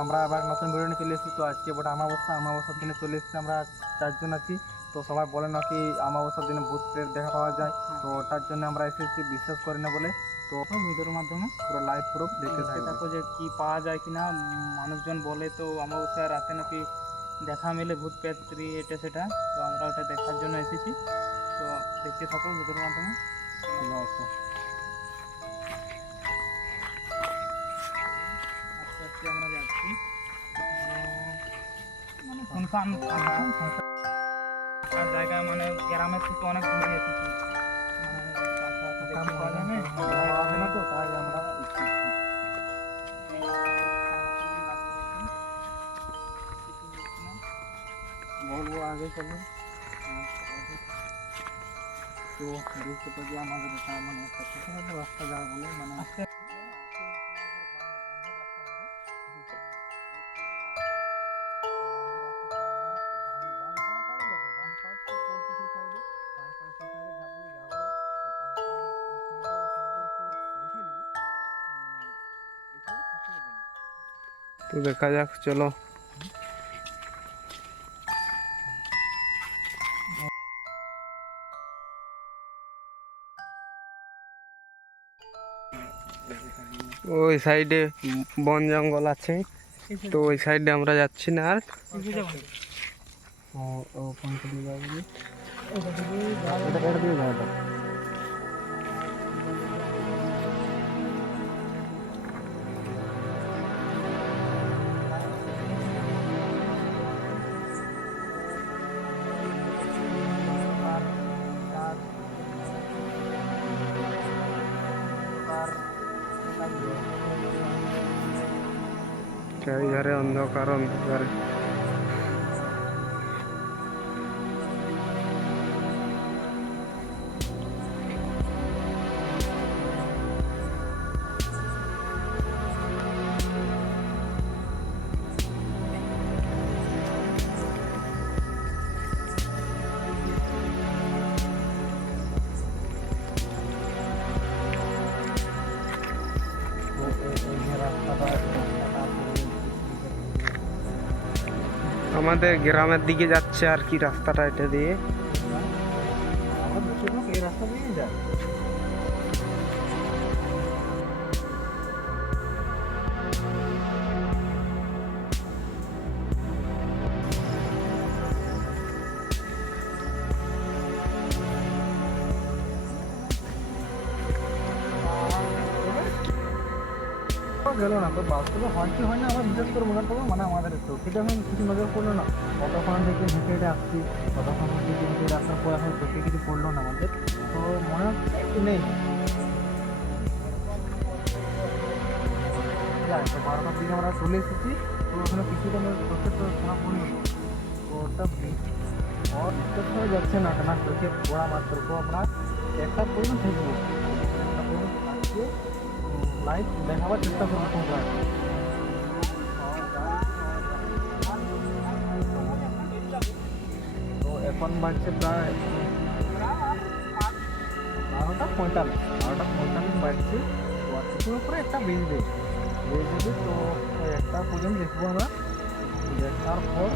আমরা আবার নতুন ভিডিও নিয়ে চলে এসেছি। তো আজকে বড় আমাবস্যার দিনে চলে এসেছি, আমরা 4 জন আছি। তো সবাই বলে নাকি আমাবস্যার দিনে ভূত প্রেত দেখা পাওয়া যায়, তো ওটার জন্য আমরা এসেছি, বিশ্বাস করি না বলে। তো ভিডিওর মাধ্যমে পুরো লাইভ প্রুফ দেখতে থাকো যে কি পাওয়া যায় কিনা। মানুষজন বলে তো আমাবস্যার রাতে নাকি দেখা মেলে ভূত প্রেত এটা সেটা, তো আমরা ওটা দেখার জন্য এসেছি। তো দেখতে থাকো ভিডিওর মাধ্যমে। আস্তে আস্তে আমরা যাচ্ছি, মানে শুনশান জায়গা, মানে গ্রামের থেকে অনেক দূরে এসেছি, তো তাই আমরা বলবো আগে চলো। তো দেখতে পাচ্ছি আমাদের মানে একটা রাস্তা যাওয়া বলে, মানে তো দেখা যাক, চলো। ওই সাইডে বন জঙ্গল আছে, তো ওই সাইডে আমরা যাচ্ছি না আর। চারিধারে অন্ধকার অন্ধকার। আমাদের গ্রামের দিকে যাচ্ছে আর কি, রাস্তাটা এটা দিয়ে। এই রাস্তা দিয়ে যায়। গেল না তো, বাস্তবে হয় কি হয় না আমরা বিশেষ করে মনে করবো, মানে আমাদের চোখে যখন কিছু নজর পড়লো না, কতক্ষণ থেকে হেঁটে হেঁটে আসছি, কতক্ষণ থেকে হেঁটে আসার পর এখন চোখে কিছু পড়লো না আমাদের, তো মনে হচ্ছে একটু নেই। তো 12টার দিকে আমরা চলে এসেছি, তো ওখানে কিছুটা চোখে তো খারাপ পড়লো, তো ওটা বিশ্বাস করা যাচ্ছে না কেন চোখে পড়া মাত্র। তো আমরা একটা পর্যন্ত থাকবো, একটা পর্যন্ত থাকছে লাইভ দেখাবার চেষ্টা করবো তোমরা। তো এখন বাজছে প্রায় 12টা 45 বাজছে। তো আর কিছুর উপরে একটা বেজবে, তো একটা পর্যন্ত দেখবো আমরা, দেখার পর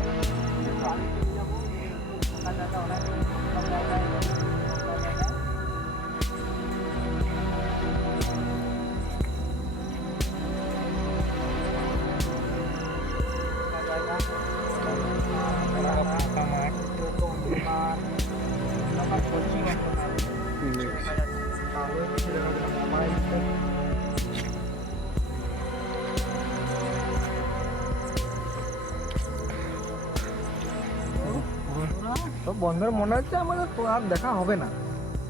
তো বন্ধুর মনে হচ্ছে আমাদের তো আর দেখা হবে না।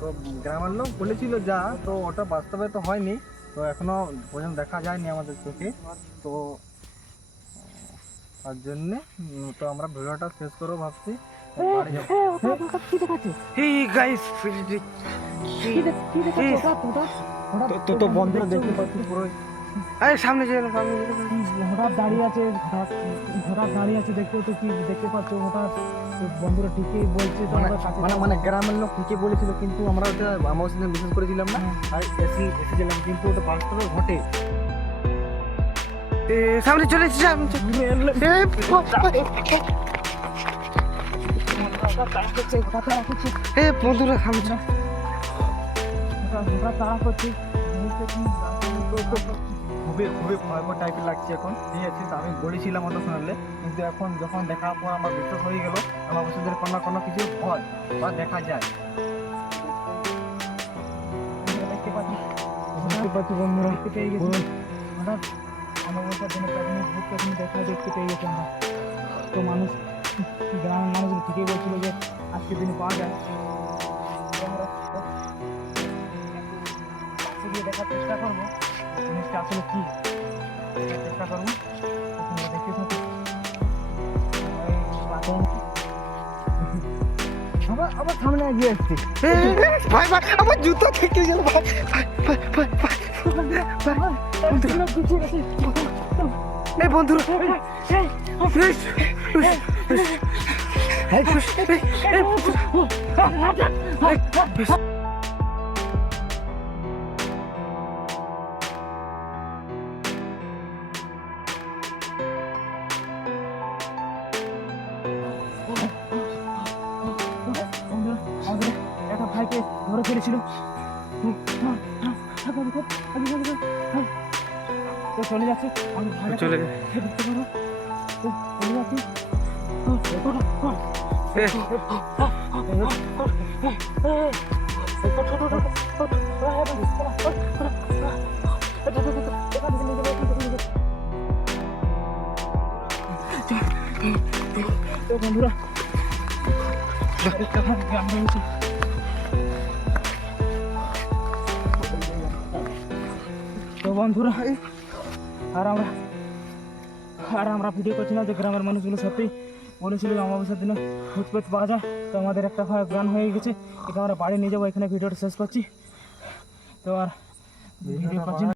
তো গ্রামের লোক বলেছিল যা, তো ওটা বাস্তবে তো হয়নি, তো এখনো পর্যন্ত দেখা যায়নি আমাদের চোখে। তো তার জন্যে তো আমরা ভিডিওটা শেষ করবো ভাবছি। তো বন্ধুরা দেখতে পাচ্ছি পুরো এই সামনে যেও না, সামনে যেও না। হঠাৎ দাঁড়িয়ে আছে, হঠাৎ দাঁড়িয়ে আছে, দেখতে তো কি দেখতে পাচ্ছ, হঠাৎ তো বন্ধুরা ঠিকই বলছে, তো আমরা কাছে মানে গ্রামের লোক ঠিকই বলেছিল, কিন্তু আমরা ওটা আমাবস্যার দিন বিশ্বাস করেছিলাম না, আর এসেছিলাম, কিন্তু ওটা বাস্তবে ঘটে। এ, সামনে চলে এসেছি, সামনে চলে- এ, এ বন্ধুরা সামনে চলে। হঠাৎ তাড়া করছি, খুবই খুবই ভয়ঙ্কর টাইপের লাগছে এখন, ঠিক আছে? তো আমি বলেছিলাম ওটা শুনলে, কিন্তু এখন যখন দেখার পর আমার বিশ্বাস হয়ে গেল আমাবস্যাদের কোনো না কোনো কিছু হয় বা দেখা যায়। দেখতে পাচ্ছি বন্ধুরা, দেখতে পেয়ে গেছি হঠাৎ অমাবস্যার দিনে প্রাথমিক ভূত প্রাথমিক দেখা দেখতে পেয়ে গেছি আমরা। তো মানুষ, গ্রামের মানুষগুলো ঠিকই বলছিল যে আজকের দিনে পাওয়া যায়। তো আমরা কাছে গিয়ে দেখার চেষ্টা করবো জিনিসটা আসলে কি, দেখার চেষ্টা করবো। তো তোমরা দেখতে থাকো। আবার সামনে এগিয়ে এসছি। এ, ভাই ভাই আমার জুতো থেকে গেল ভাই, ভাই ভাই ভাই ভাই। এই বন্ধুরা বন্ধুরা, আমাদের একটা ভাইকে ধরে ফেলেছিল। তো চলে যাচ্ছে, আমি ভাইকে চলে দেখতে পারো। তো চলে যাচ্ছি। তো বন্ধুরা, তো বন্ধুরা, আর আমরা ভিডিও করছি না, যে গ্রামের মানুষগুলো সত্যি বলেছিল যে অমাবস্যার দিনে ভূত পেত পাওয়া যায়। তো আমাদের একটা জ্ঞান হয়ে গেছে, এটা আমরা বাড়ি নিয়ে যাবো। এখানে ভিডিওটা শেষ করছি। তো আর ভিডিও করছি না।